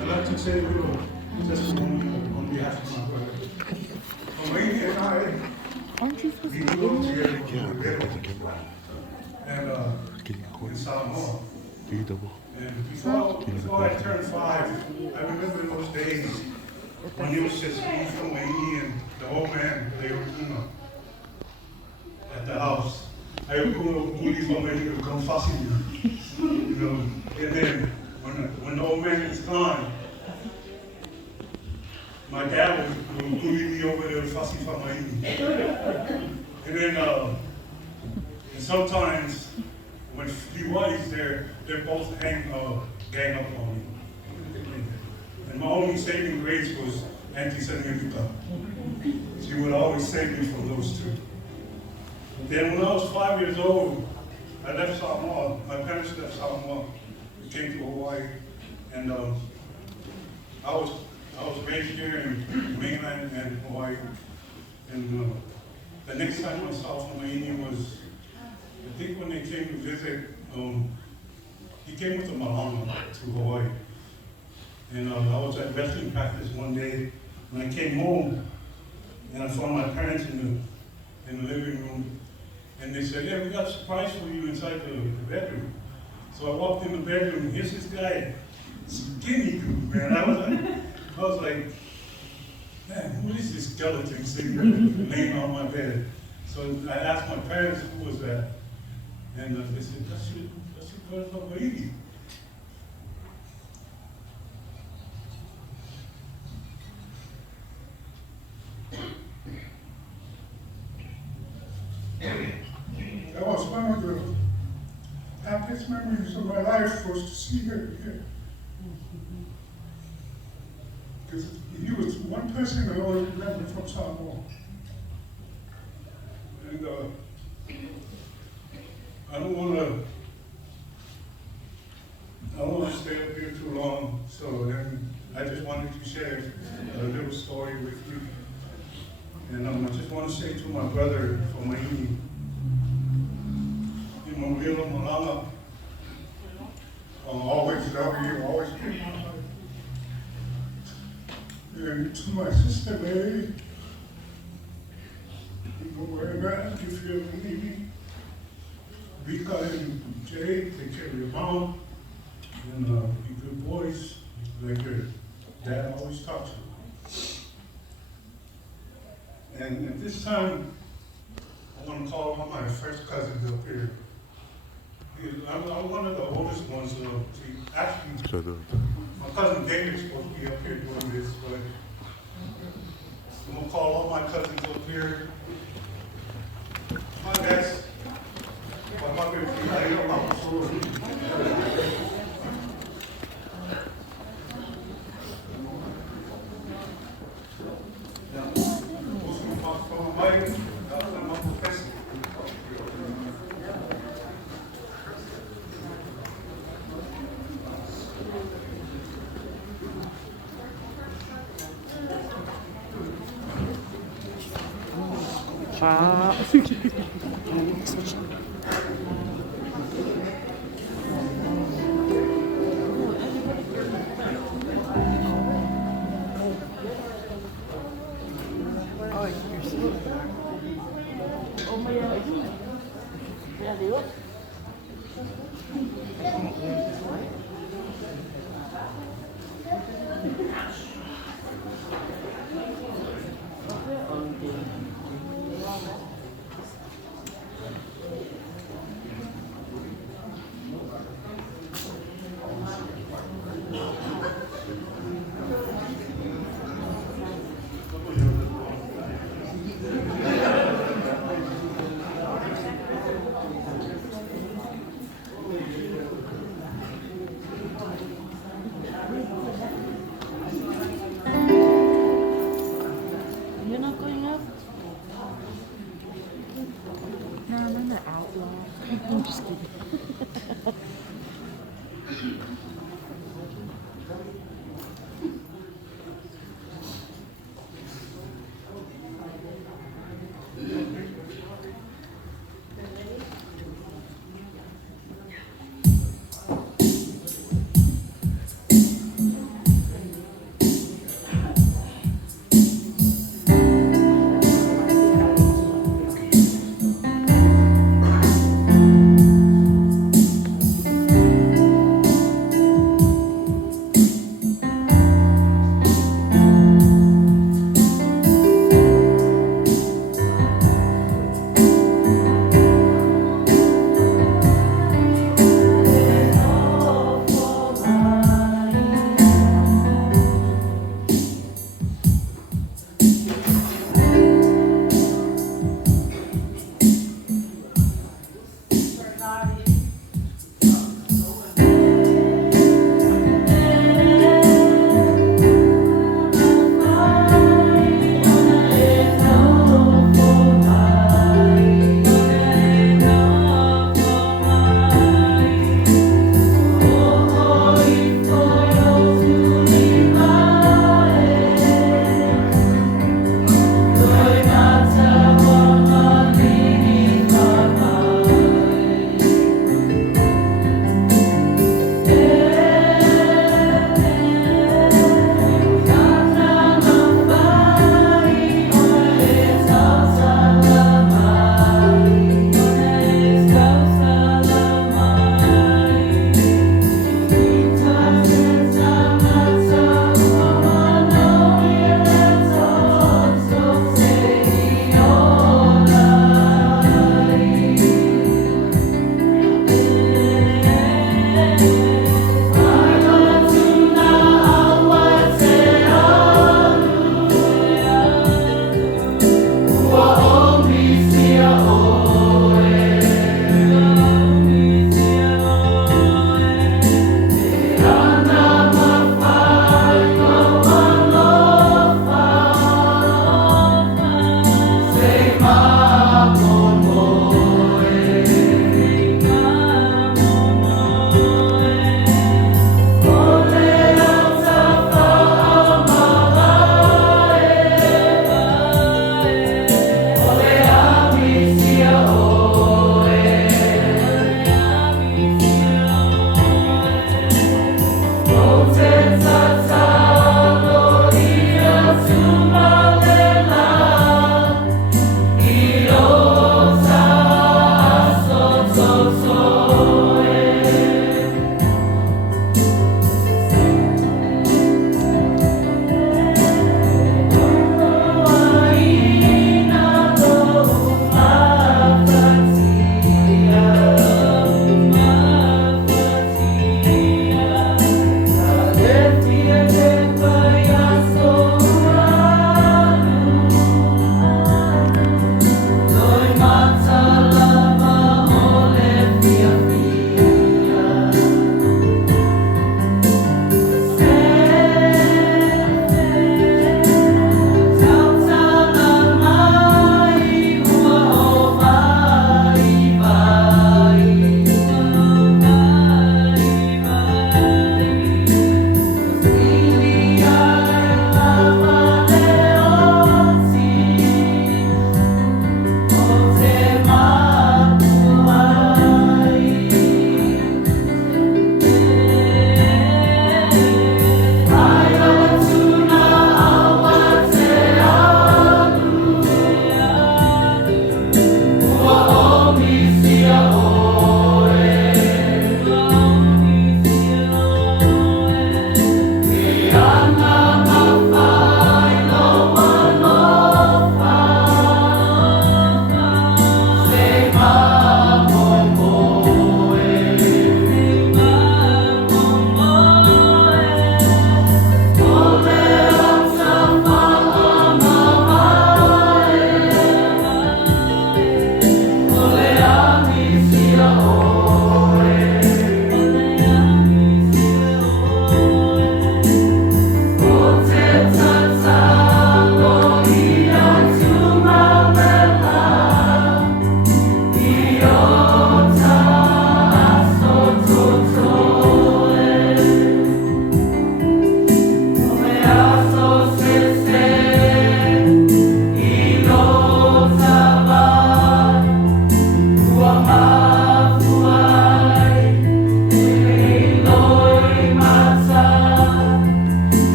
I'd like to say a little testimony on behalf of my brother. Amy and I, we grew up together when we were little, and in Samoa. And before I turned 5, I remember those days when it was just me from Amy and the old man, they were, at the house. I would go from Amy to come fussing, and then when the old man is gone, my dad would lead me over there fussing for my Amy. And then, and sometimes when he was there, they both gang up on me. And my only saving grace was Auntie Senorita. She would always save me from those two. Then when I was 5 years old, I left Samoa. My parents left Samoa. We came to Hawaii, and I was raised here in mainland and Hawaii. And the next time I saw Famaini was, I think when they came to visit, he came with a malama to Hawaii. And I was at wrestling practice one day. When I came home, and I found my parents in the living room, and they said, "Yeah, we got a surprise for you inside the bedroom." So I walked in the bedroom, and here's this guy, skinny dude, man. I was like, man, who is this skeleton sitting laying on my bed? So I asked my parents who was that, and they said, that's your brother Hawaii. That was one of the happiest memories of my life, was to see her here. Because he was one person I always remember from Samoa. And I don't want to stay up here too long, so then I just wanted to share a little story with you. And I just want to say to my brother, Famaini, Lilo Malama, I'll always love you, always keep my heart. And to my sister Mary, wherever you feel you need me, Vika and Jay, take care of your mom, and be good boys, like your dad always taught you. And at this time, I want to call on my first cousins up here. I'm one of the oldest ones, actually, my cousin David's supposed to be up here doing this, but I'm going to call all my cousins up here. My guys, my mother, I'm just kidding.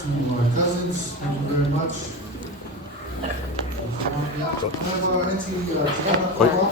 to my cousins, thank you very much. I have Auntie Tiana Cora,